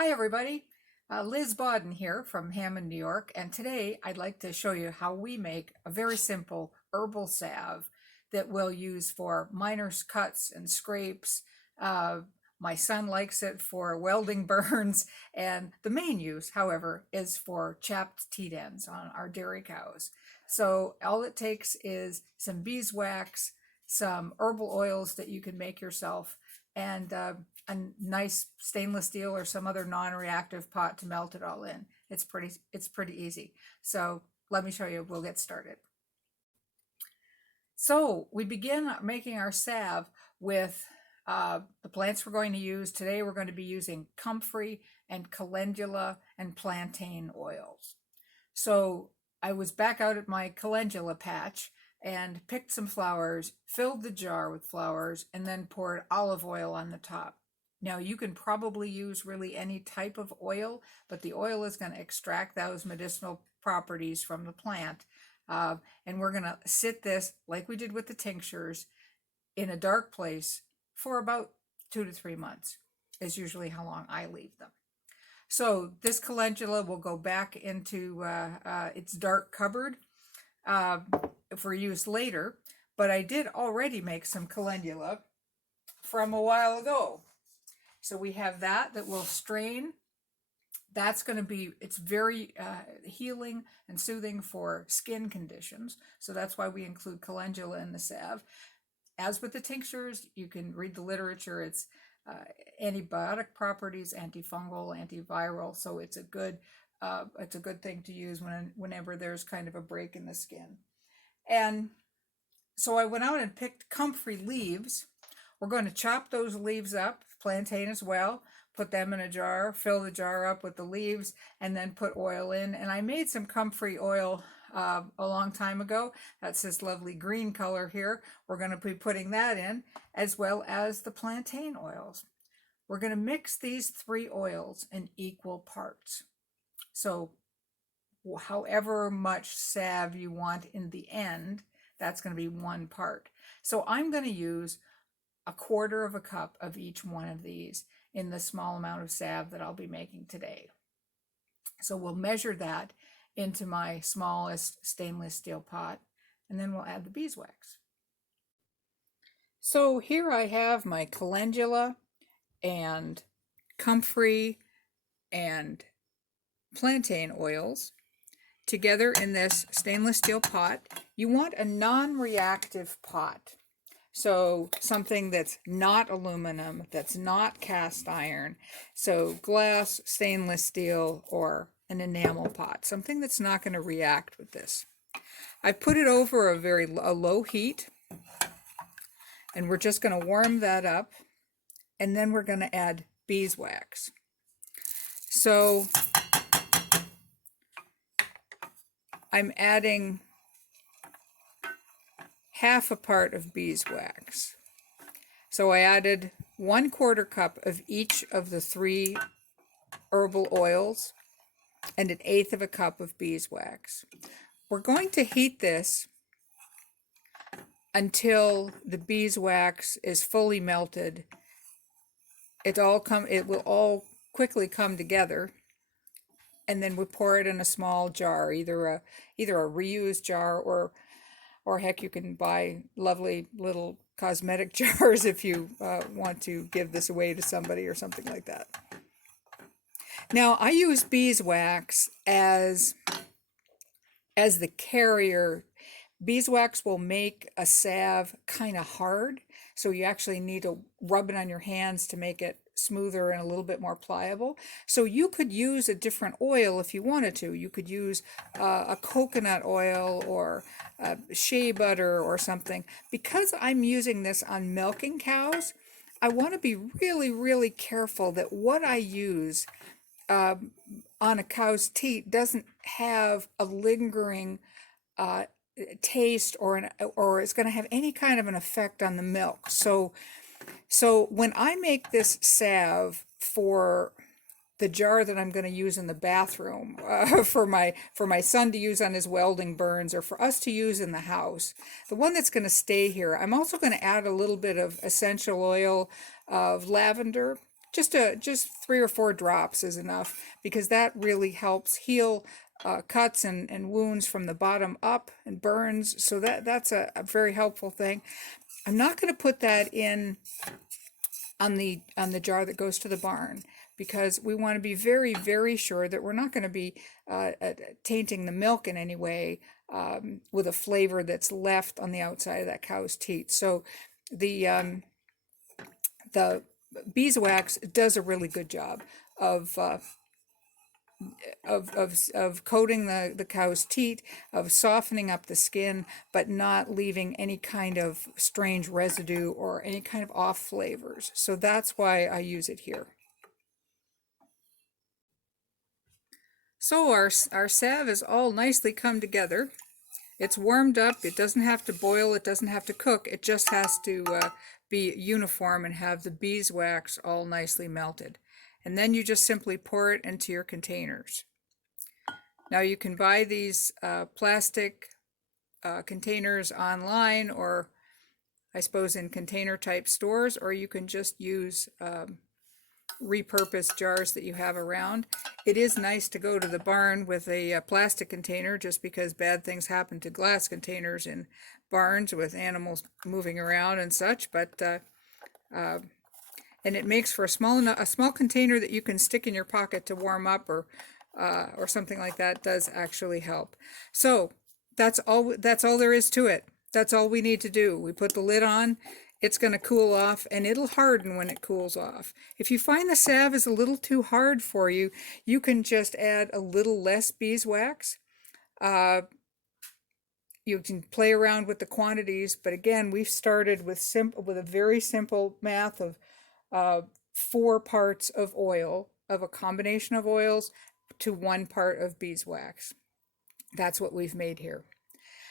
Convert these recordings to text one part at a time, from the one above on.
Hi everybody, Liz Bodden here from Hammond, New York, and today I'd like to show you how we make a very simple herbal salve that we'll use for minor cuts and scrapes. My son likes it for welding burns, and the main use, however, is for chapped teat ends on our dairy cows. So all it takes is some beeswax, some herbal oils that you can make yourself, and a nice stainless steel or some other non-reactive pot to melt it all in. It's pretty easy. So let me show you. We'll get started. So we begin making our salve with the plants we're going to use. Today we're going to be using comfrey and calendula and plantain oils. So I was back out at my calendula patch and picked some flowers, filled the jar with flowers, and then poured olive oil on the top. Now you can probably use really any type of oil, but the oil is going to extract those medicinal properties from the plant. And we're going to sit this, like we did with the tinctures, in a dark place for about 2 to 3 months, is usually how long I leave them. So this calendula will go back into its dark cupboard for use later, but I did already make some calendula from a while ago. So we have that we'll strain. That's going to be, it's very healing and soothing for skin conditions. So that's why we include calendula in the salve. As with the tinctures, you can read the literature. It's antibiotic properties, antifungal, antiviral. So it's a good thing to use whenever there's kind of a break in the skin. And so I went out and picked comfrey leaves. We're going to chop those leaves up, plantain as well, put them in a jar, fill the jar up with the leaves, and then put oil in. And I made some comfrey oil a long time ago. That's this lovely green color here. We're going to be putting that in, as well as the plantain oils. We're going to mix these 3 oils in equal parts. So however much salve you want in the end, that's going to be 1 part. So I'm going to use 1/4 cup of each one of these in the small amount of salve that I'll be making today. So we'll measure that into my smallest stainless steel pot, and then we'll add the beeswax. So here I have my calendula and comfrey and plantain oils together in this stainless steel pot. You want a non-reactive pot. So something that's not aluminum, that's not cast iron. So glass, stainless steel, or an enamel pot. Something that's not going to react with this. I put it over a low heat, and we're just going to warm that up, and then we're going to add beeswax. So I'm adding 1/2 part of beeswax. So I added 1/4 cup of each of the 3 herbal oils and 1/8 cup of beeswax. We're going to heat this until the beeswax is fully melted. It will all quickly come together, and then we pour it in a small jar, either a reused jar or heck, you can buy lovely little cosmetic jars if you want to give this away to somebody or something like that. Now, I use beeswax as the carrier. Beeswax will make a salve kind of hard, so you actually need to rub it on your hands to make it smoother and a little bit more pliable. So you could use a different oil if you wanted to. You could use a coconut oil or shea butter or something. Because I'm using this on milking cows, I want to be really, really careful that what I use on a cow's teat doesn't have a lingering taste or it's going to have any kind of an effect on the milk. So when I make this salve for the jar that I'm going to use in the bathroom, for my son to use on his welding burns, or for us to use in the house, the one that's going to stay here, I'm also going to add a little bit of essential oil of lavender, just 3 or 4 drops is enough, because that really helps heal cuts and wounds from the bottom up and burns. So that's a very helpful thing. I'm not going to put that in on the jar that goes to the barn, because we want to be very, very sure that we're not going to be tainting the milk in any way with a flavor that's left on the outside of that cow's teat. So the beeswax does a really good job of coating the cow's teat, of softening up the skin, but not leaving any kind of strange residue or any kind of off flavors. So that's why I use it here. So our salve is all nicely come together. It's warmed up. It doesn't have to boil. It doesn't have to cook. It just has to be uniform and have the beeswax all nicely melted. And then you just simply pour it into your containers. Now you can buy these plastic containers online, or I suppose in container type stores, or you can just use repurposed jars that you have around. It is nice to go to the barn with a plastic container, just because bad things happen to glass containers in barns with animals moving around and such. But and it makes for a small container that you can stick in your pocket to warm up, or something like that does actually help. So that's all there is to it. That's all we need to do. We put the lid on. It's going to cool off, and it'll harden when it cools off. If you find the salve is a little too hard for you, you can just add a little less beeswax. You can play around with the quantities, but again, we've started with a very simple math of 4 parts of oil, of a combination of oils, to 1 part of beeswax. That's what we've made here.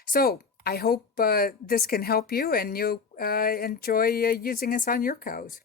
So I hope this can help you, and you'll enjoy using this on your cows.